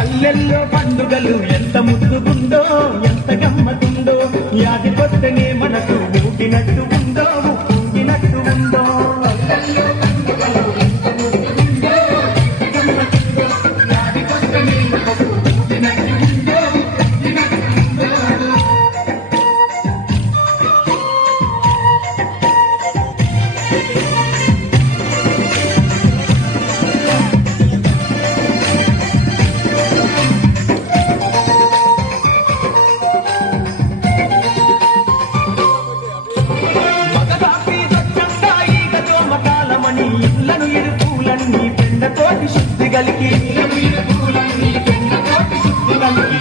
పల్లెల్లో పండుగలు ఎంత ముద్దుగుందో ఎంత గమ్మతుందో యాదికొస్తేనే మనకు ఊగినట్టు ఉందో ఊగినట్టు ఉందో పల్లెల్లో పండుగలు ఎంత ముద్దుగుందో ఎంత గమ్మతుందో యాదికొస్తేనే మనకు ఊగినట్టు ఉందో ఊగినట్టు ఉందో ఇళ్ళను ఇరుపులన్నీ పెండతోటి శుద్ధి కలిగి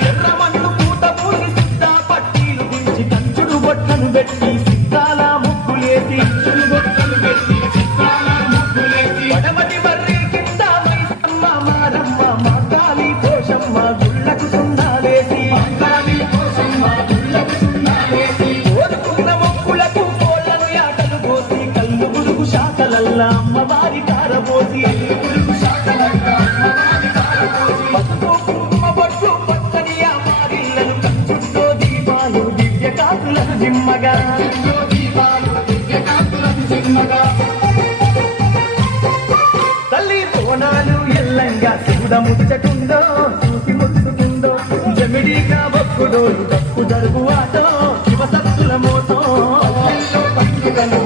ఎర్రమన్ను పూట పూసి సిద్ధ పట్టీలు దించి కంచుడు బొట్టను పెట్టి సిద్ధాల ముగ్గులేసి వడమటి వర్రి కింద మైసమ్మ మారమ్మ మాగాలి పోషమ్మ గుళ్ళకు సున్నాలేసి కోరుకున్న మొక్కులకు కోళ్ళను యాటలు పోసి కళ్ళు గుడుగు శాఖలల్లా అమ్మవారి కారబోసి పసుపు కుంకుమ బొట్లు పచ్చని అమ్మారిళ్ళను కంచుతో దీపాలు దివ్య కాసులను జిమ్మగా తల్లి బోనాలు ఎల్లంగా చూడ ముచ్చటుందో చూసి ముచ్చుకుందో జమిడిగా బొక్కుడోలు తప్పు జరుగు ఆటో శివసత్తుల మోతో పండుగను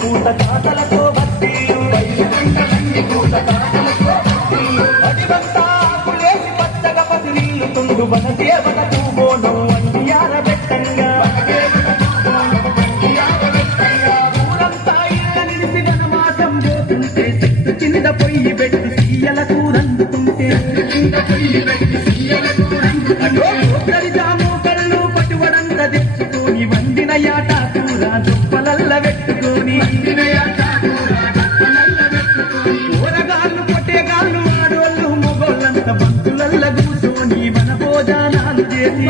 పూత కాతలతో బత్తీలు అడివంతా ఆకులేసి పచ్చగా పసిరీలు తుండు బన దేవత తూబోనం వంటియార పెట్టంగా ఊరంతా ఇళ్ళ నిలిసి వనమాసం పోతుంటే చెట్టు కింద పొయ్యి పెట్టి సీయల కూరందుకుంటే జాము కళ్ళు పట్టువడంత తెచ్చుకొని వండిన యాట కూర దుప్పలల్ల పెట్టుకొని ఊరగాళ్ళు పొట్టేగాళ్ళు ఆడోళ్ళు మొగోళ్ళంత బంతులల్ల కూర్చొని మన భోజనాలు చేసి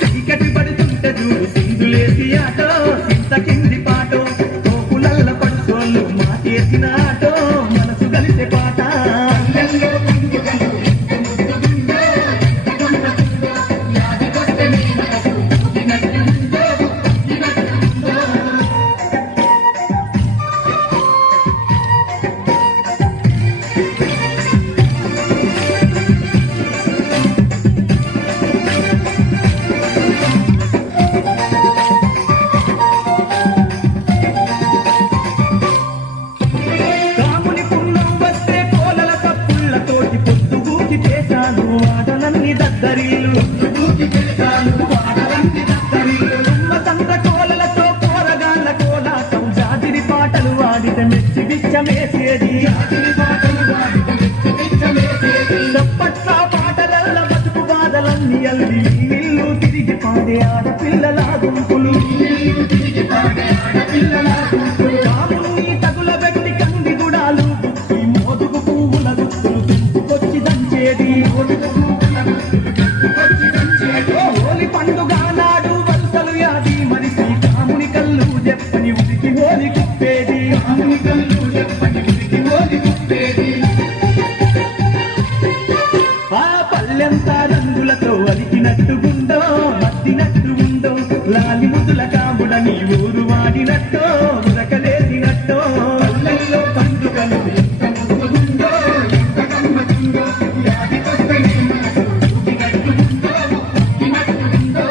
చీకటి పడుతుంటే చూడు సింధులేసి ఆటో సింత కింది పాటో తోపులల్ల పడుచోళ్ళు మాటేసిన ఆటో మనసు కలిసే పాట వాడలన్నీ దద్దరీలు తుమ్మతంత కోలలతో కూరగాళ్ళ కోలాటం జాతిరి పాటలు వాడితే మెచ్చి బిచ్చమేసేది చప్పట్ల పాటలల్ల బతుకు బాధలన్నీ అల్లి ఇల్లు తిరిగి పాడే ఆడపిల్లల గుంపులు రాముని తగుల పెట్టి కంది గుడాలు ఈ మోదుగు పువ్వుల గుత్తులు తెంపుకొచ్చి దంచేది హోలీ పండుగ నాడు వలసలు యాది మరిసి కాముని కళ్ళు చెప్పని ఉరికి హోలీ కుప్పేది ఆ పల్లెంత రంగులతో అలికినట్టుగుందో మత్తినట్టు ఉందో లాలి ముద్దుల కాముడని ఊరు వాడినట్టో ఉరకలేసినట్టో పల్లెల్లో పండుగలు ఎంత ముద్దుగుందో ఎంత గమ్మతుందో యాదికొస్తేనే మనకు ఊగినట్టు ఉందో ఊగినట్టు ఉందో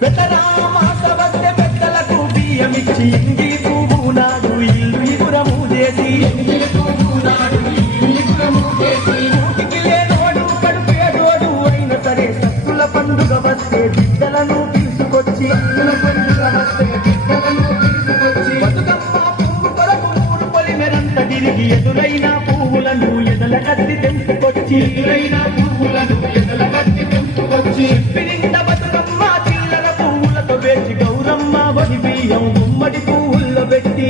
పెద్దరా మాట వస్తే పెద్దలకు బియ్యమిచ్చి ఎంగి పువ్వు నాడు ఇల్లు ఇగురము చేసి ఊటికి లేనోడు కడుపేదోడు అయిన సరే సత్తుల పండుగ వస్తే బిడ్డలను తీసుకు తెచ్చి పువ్వులను ఎదల కట్టి తెంపుకొచ్చి పిరింద బతుకమ్మ చిల్లర పువ్వులతో వేచి గౌరమ్మ వడి బియ్యం గుమ్మడి పువ్వుల్లో పెట్టి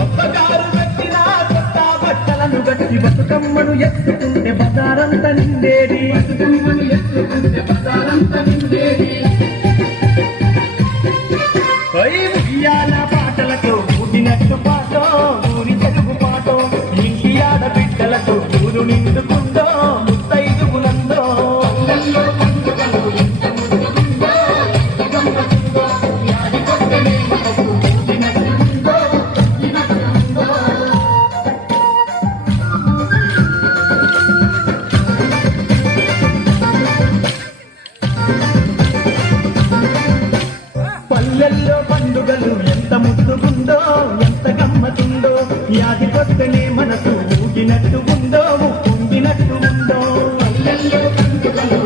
ఒక్కగారు పెట్టిన కొత్త బట్టలను గట్టి బతుకమ్మను ఎత్తుకుంటే బజారంత నిండేది ఉయ్యాల పాటలతో ఊటినట్టు పాటో ఊరి తెలుగు పాటో ఇంటి ఆడబిడ్డలతో ఊరు నిండుకుందో ముత్తైదుగునందో పల్లెల్లో పండుగలు ఎంత ముద్దుగుందో ఎంత గమ్మతుందో యాదికొస్తేనే మనసు ఊగినట్టు ఉందో పొంగినట్టు ఉందో పల్లెల్లో పండుగలు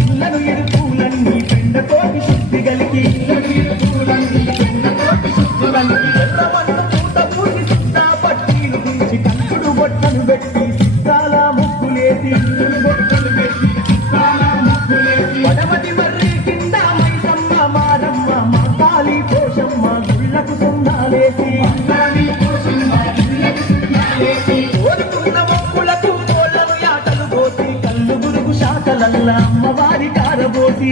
ఇళ్ళను ఎరుపులన్నీ పెండతోటి శుద్ధి కలిగి ఎర్రమన్ను పూత పూసి సుద్దా పట్టీలు గుంచి కంచుడు బొట్టను పెట్టి సిద్ధాల ముగ్గులేసి వడమటి మర్రి కింద మైసమ్మ మారమ్మ మా కాళీ పోషమ్మ గుళ్ళకు సున్నాలేసి కోరుకున్న మొక్కులకు కోళ్ళను యాటలు పోసి కళ్ళు గురుగు శాఖలల్ల అమ్మవారి కారబోసి